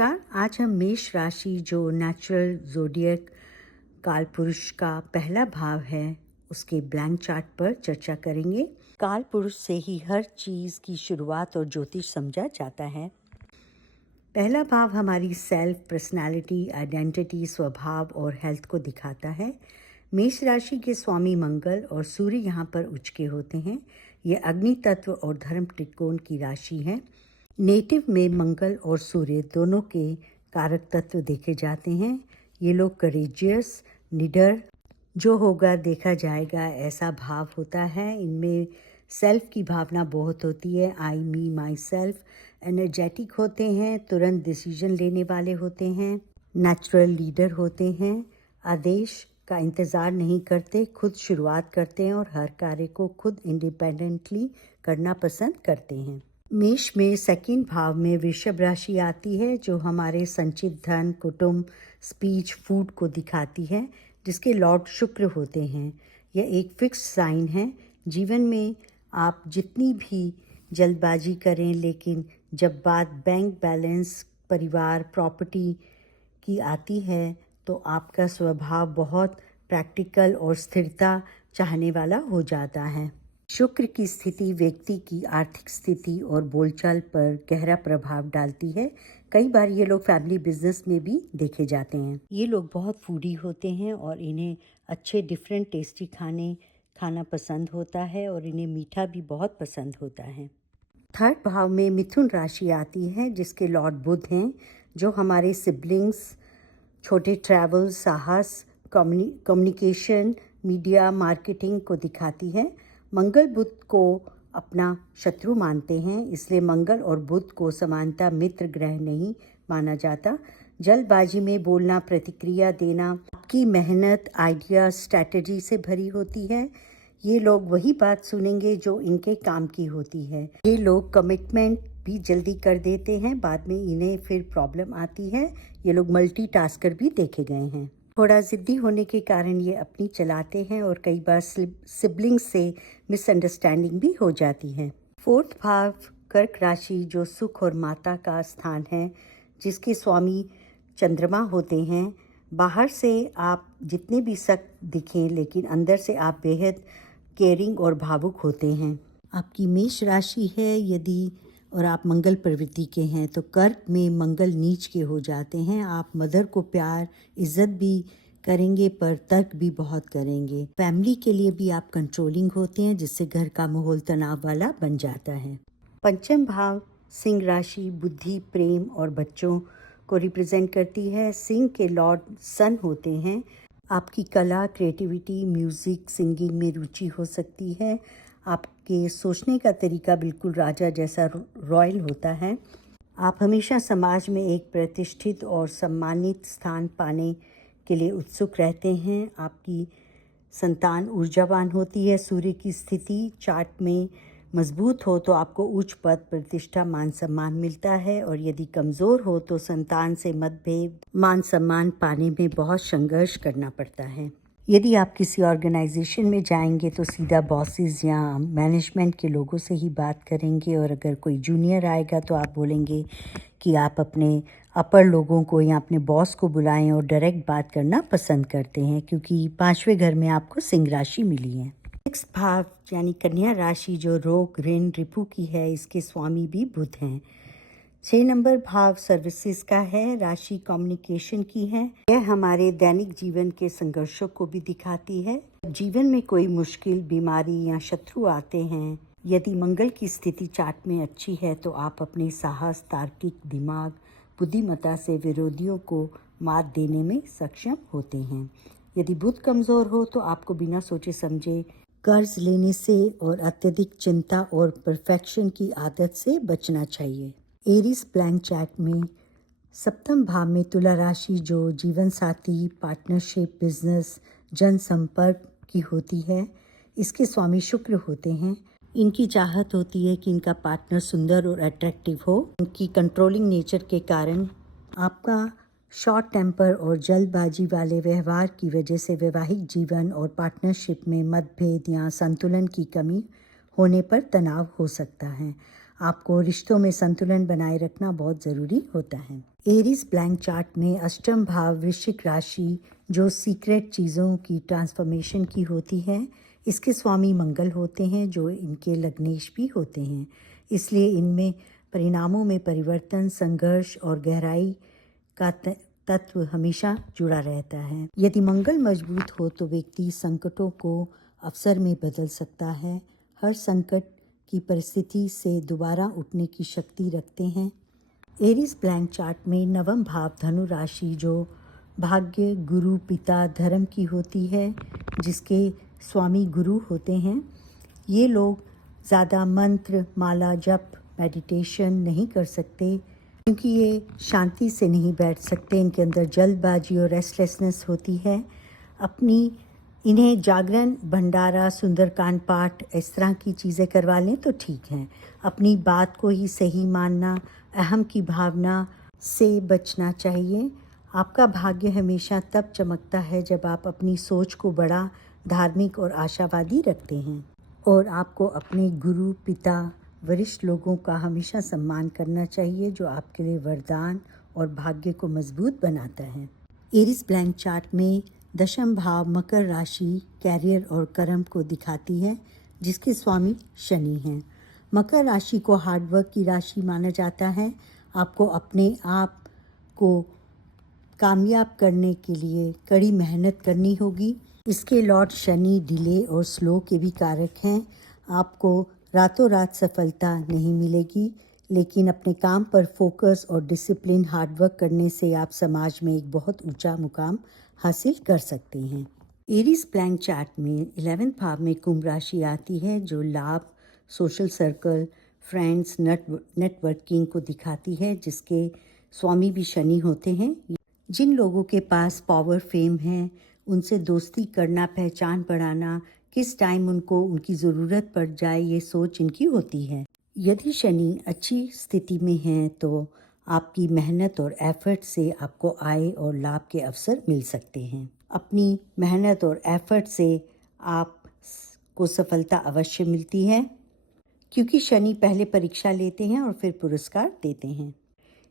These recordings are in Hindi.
नमस्कार। आज हम मेष राशि जो नेचुरल ज़ोडिएक काल पुरुष का पहला भाव है उसके ब्लैंक चार्ट पर चर्चा करेंगे। काल पुरुष से ही हर चीज़ की शुरुआत और ज्योतिष समझा जाता है। पहला भाव हमारी सेल्फ, पर्सनालिटी, आइडेंटिटी, स्वभाव और हेल्थ को दिखाता है। मेष राशि के स्वामी मंगल और सूर्य यहाँ पर उच्च के होते हैं। ये अग्नि तत्व और धर्म त्रिकोण की राशि है। नेटिव में मंगल और सूर्य दोनों के कारक तत्व देखे जाते हैं। ये लोग करेजियस, निडर, जो होगा देखा जाएगा ऐसा भाव होता है। इनमें सेल्फ की भावना बहुत होती है। आई, मी, माई सेल्फ। एनर्जेटिक होते हैं, तुरंत डिसीजन लेने वाले होते हैं, नेचुरल लीडर होते हैं, आदेश का इंतज़ार नहीं करते, खुद शुरुआत करते हैं और हर कार्य को खुद इंडिपेंडेंटली करना पसंद करते हैं। मेष में सेकंड भाव में वृषभ राशि आती है जो हमारे संचित धन, कुटुंब, स्पीच, फूड को दिखाती है, जिसके लॉर्ड शुक्र होते हैं। यह एक फिक्स साइन है। जीवन में आप जितनी भी जल्दबाजी करें, लेकिन जब बात बैंक बैलेंस, परिवार, प्रॉपर्टी की आती है तो आपका स्वभाव बहुत प्रैक्टिकल और स्थिरता चाहने वाला हो जाता है। शुक्र की स्थिति व्यक्ति की आर्थिक स्थिति और बोलचाल पर गहरा प्रभाव डालती है। कई बार ये लोग फैमिली बिजनेस में भी देखे जाते हैं। ये लोग बहुत फूडी होते हैं और इन्हें अच्छे डिफरेंट टेस्टी खाना पसंद होता है और इन्हें मीठा भी बहुत पसंद होता है। थर्ड भाव में मिथुन राशि आती है जिसके लॉर्ड बुध हैं, जो हमारे सिबलिंग्स, छोटे ट्रैवल, साहस, कम्युनिकेशन, मीडिया, मार्केटिंग को दिखाती है। मंगल बुध को अपना शत्रु मानते हैं, इसलिए मंगल और बुध को समानता मित्र ग्रह नहीं माना जाता। जल्दबाजी में बोलना, प्रतिक्रिया देना, आपकी मेहनत, आइडिया, स्ट्रैटेजी से भरी होती है। ये लोग वही बात सुनेंगे जो इनके काम की होती है। ये लोग कमिटमेंट भी जल्दी कर देते हैं, बाद में इन्हें फिर प्रॉब्लम आती है। ये लोग मल्टीटास्कर भी देखे गए हैं। थोड़ा ज़िद्दी होने के कारण ये अपनी चलाते हैं और कई बार सिबलिंग्स से मिसअंडरस्टैंडिंग भी हो जाती है। फोर्थ भाव कर्क राशि जो सुख और माता का स्थान है, जिसके स्वामी चंद्रमा होते हैं। बाहर से आप जितने भी सख्त दिखें, लेकिन अंदर से आप बेहद केयरिंग और भावुक होते हैं। आपकी मेष राशि है यदि और आप मंगल प्रवृत्ति के हैं तो कर्क में मंगल नीच के हो जाते हैं। आप मदर को प्यार, इज्जत भी करेंगे पर तर्क भी बहुत करेंगे। फैमिली के लिए भी आप कंट्रोलिंग होते हैं, जिससे घर का माहौल तनाव वाला बन जाता है। पंचम भाव सिंह राशि बुद्धि, प्रेम और बच्चों को रिप्रेजेंट करती है। सिंह के लॉर्ड सन होते हैं। आपकी कला, क्रिएटिविटी, म्यूज़िक, सिंगिंग में रुचि हो सकती है। आपके सोचने का तरीका बिल्कुल राजा जैसा रॉयल होता है। आप हमेशा समाज में एक प्रतिष्ठित और सम्मानित स्थान पाने के लिए उत्सुक रहते हैं। आपकी संतान ऊर्जावान होती है। सूर्य की स्थिति चार्ट में मजबूत हो तो आपको उच्च पद, प्रतिष्ठा, मान सम्मान मिलता है, और यदि कमज़ोर हो तो संतान से मतभेद, मान सम्मान पाने में बहुत संघर्ष करना पड़ता है। यदि आप किसी ऑर्गेनाइजेशन में जाएंगे तो सीधा बॉसेस या मैनेजमेंट के लोगों से ही बात करेंगे, और अगर कोई जूनियर आएगा तो आप बोलेंगे कि आप अपने अपर लोगों को या अपने बॉस को बुलाएं और डायरेक्ट बात करना पसंद करते हैं, क्योंकि पांचवें घर में आपको सिंह राशि मिली है। सिक्स्थ भाव यानी कन्या राशि जो रोग, ऋण, रिपु की है, इसके स्वामी भी बुध हैं। 6 नंबर भाव सर्विसेज का है। राशि कम्युनिकेशन की है। यह हमारे दैनिक जीवन के संघर्षों को भी दिखाती है। जीवन में कोई मुश्किल, बीमारी या शत्रु आते हैं, यदि मंगल की स्थिति चार्ट में अच्छी है तो आप अपने साहस, तार्किक दिमाग, बुद्धिमत्ता से विरोधियों को मात देने में सक्षम होते हैं। यदि बुध कमज़ोर हो तो आपको बिना सोचे समझे कर्ज लेने से और अत्यधिक चिंता और परफेक्शन की आदत से बचना चाहिए। एरीज ब्लैंक चार्ट में सप्तम भाव में तुला राशि जो जीवन साथी, पार्टनरशिप, बिजनेस, जनसंपर्क की होती है, इसके स्वामी शुक्र होते हैं। इनकी चाहत होती है कि इनका पार्टनर सुंदर और अट्रैक्टिव हो। इनकी कंट्रोलिंग नेचर के कारण आपका शॉर्ट टेम्पर और जल्दबाजी वाले व्यवहार की वजह से वैवाहिक जीवन और पार्टनरशिप में मतभेद या संतुलन की कमी होने पर तनाव हो सकता है। आपको रिश्तों में संतुलन बनाए रखना बहुत ज़रूरी होता है। एरीज ब्लैंक चार्ट में अष्टम भाव वृश्चिक राशि जो सीक्रेट चीज़ों की ट्रांसफॉर्मेशन की होती है, इसके स्वामी मंगल होते हैं जो इनके लग्नेश भी होते हैं। इसलिए इनमें परिणामों में परिवर्तन, संघर्ष और गहराई का तत्व हमेशा जुड़ा रहता है। यदि मंगल मजबूत हो तो व्यक्ति संकटों को अवसर में बदल सकता है, हर संकट की परिस्थिति से दोबारा उठने की शक्ति रखते हैं। एरीज ब्लैंक चार्ट में नवम भाव धनु राशि जो भाग्य, गुरु, पिता, धर्म की होती है, जिसके स्वामी गुरु होते हैं। ये लोग ज़्यादा मंत्र, माला जप, मेडिटेशन नहीं कर सकते क्योंकि ये शांति से नहीं बैठ सकते। इनके अंदर जल्दबाजी और रेस्टलेसनेस होती है। इन्हें जागरण, भंडारा, सुंदरकांड पाठ इस तरह की चीज़ें करवा लें तो ठीक हैं। अपनी बात को ही सही मानना, अहम की भावना से बचना चाहिए। आपका भाग्य हमेशा तब चमकता है जब आप अपनी सोच को बड़ा, धार्मिक और आशावादी रखते हैं। और आपको अपने गुरु, पिता, वरिष्ठ लोगों का हमेशा सम्मान करना चाहिए जो आपके लिए वरदान और भाग्य को मजबूत बनाता है। एरीज ब्लैंक चार्ट में दशम भाव मकर राशि कैरियर और कर्म को दिखाती है, जिसके स्वामी शनि हैं। मकर राशि को हार्डवर्क की राशि माना जाता है। आपको अपने आप को कामयाब करने के लिए कड़ी मेहनत करनी होगी। इसके लॉर्ड शनि डिले और स्लो के भी कारक हैं। आपको रातों रात सफलता नहीं मिलेगी, लेकिन अपने काम पर फोकस और डिसिप्लिन, हार्डवर्क करने से आप समाज में एक बहुत ऊंचा मुकाम हासिल कर सकते हैं। एरीज ब्लैंक चार्ट में 11वें भाव में कुंभ राशि आती है जो लाभ, सोशल सर्कल, फ्रेंड्स, नेटवर्किंग को दिखाती है, जिसके स्वामी भी शनि होते हैं। जिन लोगों के पास पावर, फेम है, उनसे दोस्ती करना, पहचान बढ़ाना, किस टाइम उनको उनकी ज़रूरत पड़ जाए, ये सोच इनकी होती है। यदि शनि अच्छी स्थिति में है तो आपकी मेहनत और एफर्ट से आपको आय और लाभ के अवसर मिल सकते हैं। अपनी मेहनत और एफर्ट से आपको सफलता अवश्य मिलती है, क्योंकि शनि पहले परीक्षा लेते हैं और फिर पुरस्कार देते हैं।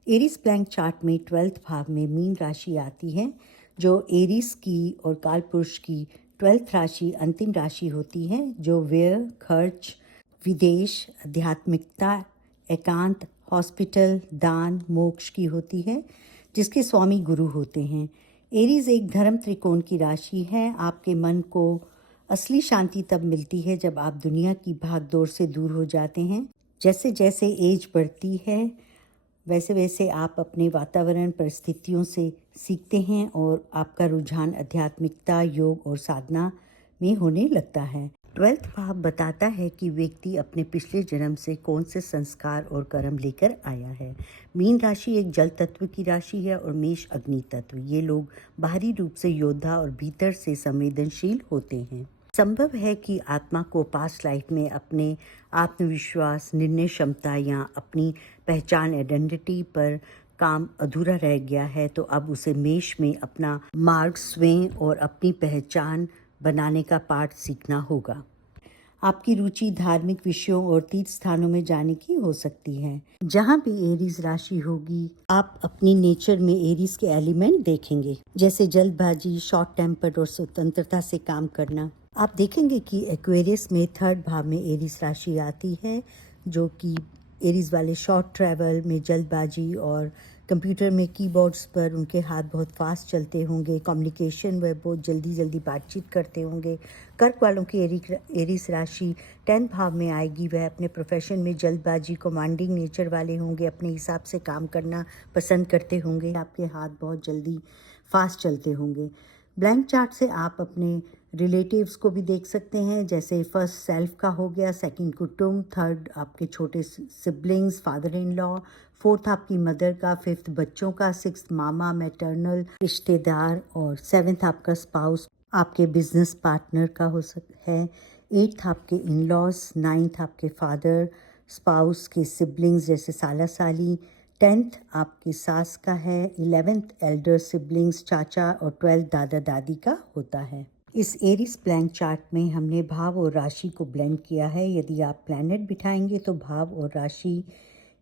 एरीज ब्लैंक चार्ट में 12th भाव में मीन राशि आती है जो एरीज की और कालपुरुष की 12th राशि अंतिम राशि होती है, जो व्यय, खर्च, विदेश, आध्यात्मिकता, एकांत, हॉस्पिटल, दान, मोक्ष की होती है, जिसके स्वामी गुरु होते हैं। एरीज एक धर्म त्रिकोण की राशि है। आपके मन को असली शांति तब मिलती है जब आप दुनिया की भागदौड़ से दूर हो जाते हैं। जैसे जैसे एज बढ़ती है वैसे वैसे आप अपने वातावरण, परिस्थितियों से सीखते हैं और आपका रुझान आध्यात्मिकता, योग और साधना में होने लगता है। 12th भाव बताता है कि व्यक्ति अपने पिछले जन्म से कौन से संस्कार और कर्म लेकर आया है। मीन राशि एक जल तत्व की राशि है और मेष अग्नि तत्व। ये लोग बाहरी रूप से योद्धा और भीतर से संवेदनशील होते हैं। संभव है कि आत्मा को पास्ट लाइफ में अपने आत्मविश्वास, निर्णय क्षमता या अपनी पहचान, आइडेंटिटी पर काम अधूरा रह गया है, तो अब उसे मेष में अपना मार्ग स्वयं और अपनी पहचान बनाने का पाठ सीखना होगा। आपकी रुचि धार्मिक विषयों और तीर्थ स्थानों में जाने की हो सकती है। जहाँ भी एरीज राशि होगी, आप अपनी नेचर में एरीज के एलिमेंट देखेंगे, जैसे जल्दबाजी, शॉर्ट टेम्पर्ड और स्वतंत्रता से काम करना। आप देखेंगे कि एक्वेरियस में 3rd भाव में एरीज राशि आती है, जो कि एरीज वाले शॉर्ट ट्रैवल में, जल्दबाजी और कंप्यूटर में कीबोर्ड्स पर उनके हाथ बहुत फास्ट चलते होंगे। कम्युनिकेशन वह बहुत जल्दी जल्दी बातचीत करते होंगे। कर्क वालों की एरीज राशि 10th भाव में आएगी। वह अपने प्रोफेशन में जल्दबाजी, कमांडिंग नेचर वाले होंगे, अपने हिसाब से काम करना पसंद करते होंगे। आपके हाथ बहुत जल्दी फास्ट चलते होंगे। ब्लैंक चार्ट से आप अपने रिलेटिव्स को भी देख सकते हैं, जैसे फर्स्ट सेल्फ का हो गया, सेकंड कुटुंब, 3rd आपके छोटे siblings, father in law, 4th आपकी मदर का, 5th बच्चों का, 6th मामा, मैटरनल रिश्तेदार और 7th आपका स्पाउस, आपके बिजनेस पार्टनर का हो सकता है। 8th आपके इन लॉज, 9th आपके फादर, स्पाउस के सिबलिंग्स जैसे साला साली, 10th आपकी सास का है, 11th एल्डर सिबलिंग्स, चाचा और 12th दादा दादी का होता है। इस एरीज ब्लैंक चार्ट में हमने भाव और राशि को ब्लेंड किया है। यदि आप प्लैनेट बिठाएंगे तो भाव और राशि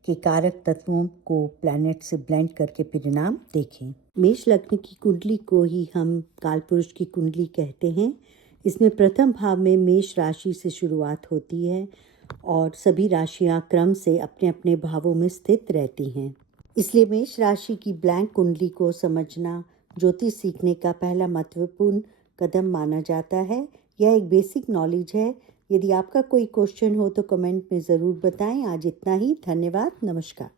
के कारक तत्वों को प्लैनेट से ब्लेंड करके परिणाम देखें। मेष लग्न की कुंडली को ही हम कालपुरुष की कुंडली कहते हैं। इसमें प्रथम भाव में मेष राशि से शुरुआत होती है और सभी राशियां क्रम से अपने अपने भावों में स्थित रहती हैं। इसलिए मेष राशि की ब्लैंक कुंडली को समझना ज्योतिष सीखने का पहला महत्वपूर्ण कदम माना जाता है। यह एक बेसिक नॉलेज है। यदि आपका कोई क्वेश्चन हो तो कमेंट में ज़रूर बताएं। आज इतना ही। धन्यवाद। नमस्कार।